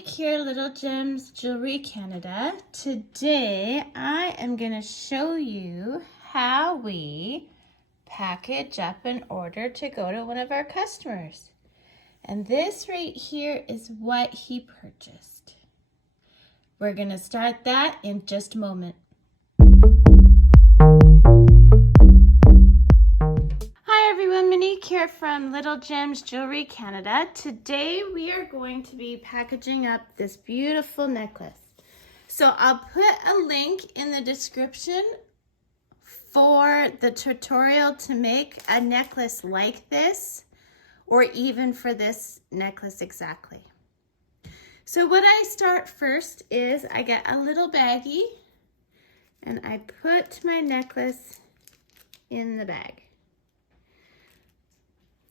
Monique here, Little Gems Jewelry Canada. Today I am going to show you how we package up an order to go to one of our customers. And this right here is what he purchased. We're going to start that in just a moment. Hi everyone, Monique here from Little Gems Jewelry Canada. Today we are going to be packaging up this beautiful necklace. So I'll put a link in the description for the tutorial to make a necklace like this, or even for this necklace exactly. So what I start first is I get a little baggie and I put my necklace in the bag.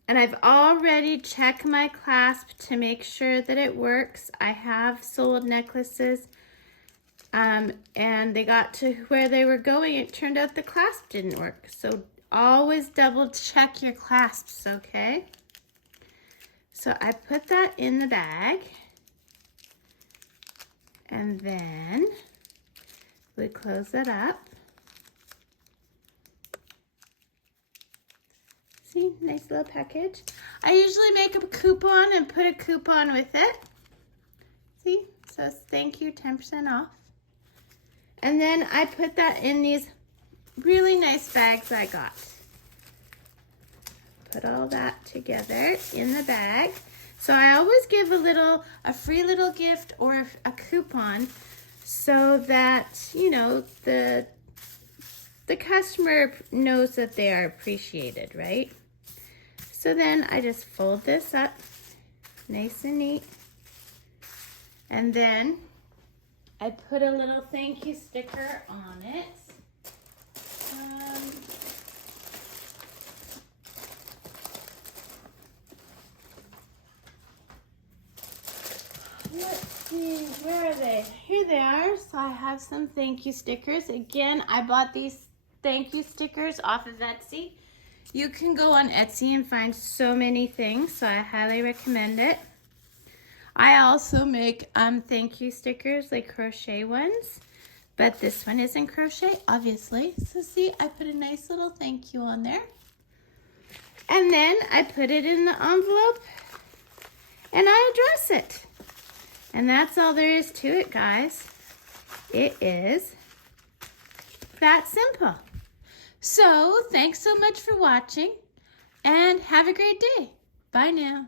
And I've already checked my clasp to make sure that it works. I have sold necklaces and they got to where they were going. It turned out the clasp didn't work. So always double check your clasps, okay? So I put that in the bag. And then we close it up. See, nice little package. I usually make a coupon and put a coupon with it. See, so thank you, 10% off. And then I put that in these really nice bags I got. Put all that together in the bag. So I always give a free little gift or a coupon so that, you know, the customer knows that they are appreciated, right? So then I just fold this up nice and neat. And then I put a little thank you sticker on it. Let's see, where are they? Here they are. So I have some thank you stickers. Again, I bought these thank you stickers off of Etsy. You can go on Etsy and find so many things, so I highly recommend it. I also make thank you stickers, like crochet ones, but this one isn't crochet, obviously. So see, I put a nice little thank you on there. And then I put it in the envelope and I address it. And that's all there is to it, guys. It is that simple. So, thanks so much for watching, and have a great day. Bye now.